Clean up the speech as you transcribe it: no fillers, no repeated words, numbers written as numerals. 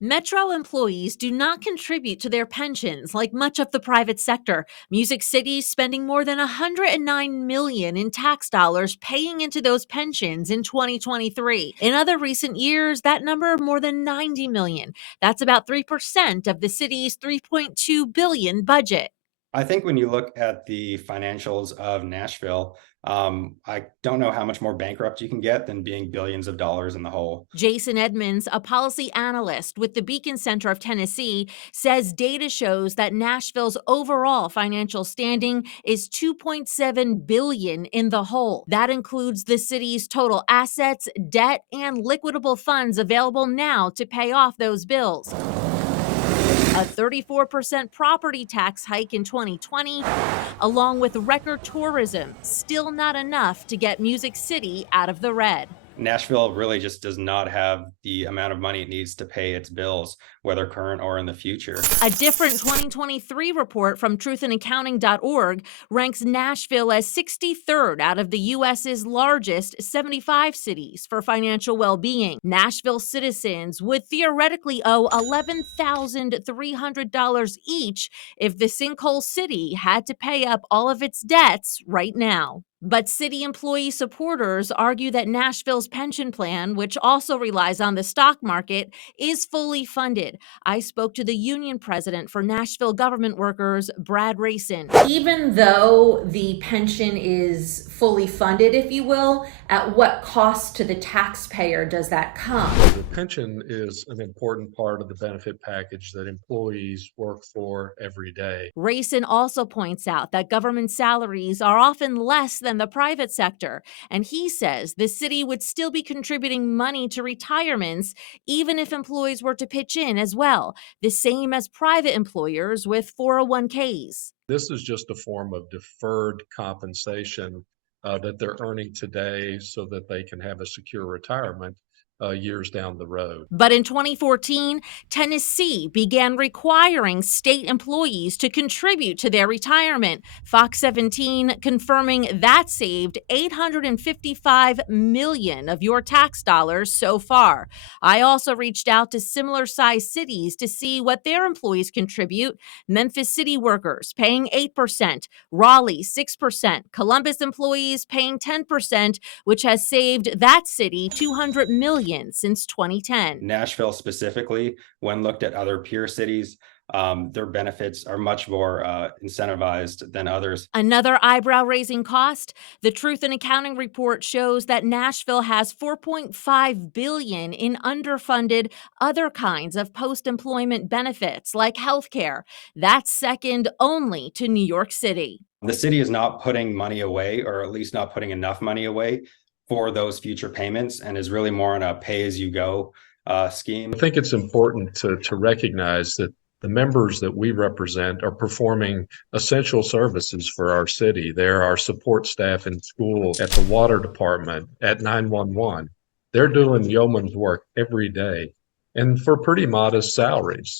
Metro employees do not contribute to their pensions like much of the private sector. Music City's spending more than 109 million in tax dollars paying into those pensions in 2023. In other recent years, that number more than 90 million. That's about 3% of the city's 3.2 billion budget. I think when you look at the financials of Nashville, I don't know how much more bankrupt you can get than being billions of dollars in the hole. Jason Edmonds, a policy analyst with the Beacon Center of Tennessee, says data shows that Nashville's overall financial standing is 2.7 billion in the hole. That includes the city's total assets, debt, and liquidable funds available now to pay off those bills. A 34% property tax hike in 2020, along with record tourism, still not enough to get Music City out of the red. Nashville really just does not have the amount of money it needs to pay its bills, whether current or in the future. A different 2023 report from truthandaccounting.org ranks Nashville as 63rd out of the U.S.'s largest 75 cities for financial well being. Nashville citizens would theoretically owe $11,300 each if the sinkhole city had to pay up all of its debts right now. But city employee supporters argue that Nashville's pension plan, which also relies on the stock market, is fully funded. I spoke to the union president for Nashville government workers, Brad Rayson. Even though the pension is fully funded, if you will, at what cost to the taxpayer does that come? The pension is an important part of the benefit package that employees work for every day. Rayson also points out that government salaries are often less than the private sector, and he says the city would still be contributing money to retirements even if employees were to pitch in as well, the same as private employers with 401ks. This is just a form of deferred compensation that they're earning today so that they can have a secure retirement years down the road. But in 2014, Tennessee began requiring state employees to contribute to their retirement. Fox 17 confirming that saved $855 million of your tax dollars so far. I also reached out to similar sized cities to see what their employees contribute. Memphis City workers paying 8%, Raleigh 6%, Columbus employees paying 10%, which has saved that city $200 million since 2010. Nashville specifically, when looked at other peer cities, their benefits are much more incentivized than others. Another eyebrow raising cost, the Truth in Accounting report shows that Nashville has 4.5 billion in underfunded other kinds of post-employment benefits like healthcare. That's second only to New York City. The city is not putting money away, or at least not putting enough money away for those future payments, and is really more on a pay-as-you-go scheme. I think it's important to recognize that the members that we represent are performing essential services for our city. They're our support staff in school, at the water department, at 911. They're doing yeoman's work every day and for pretty modest salaries.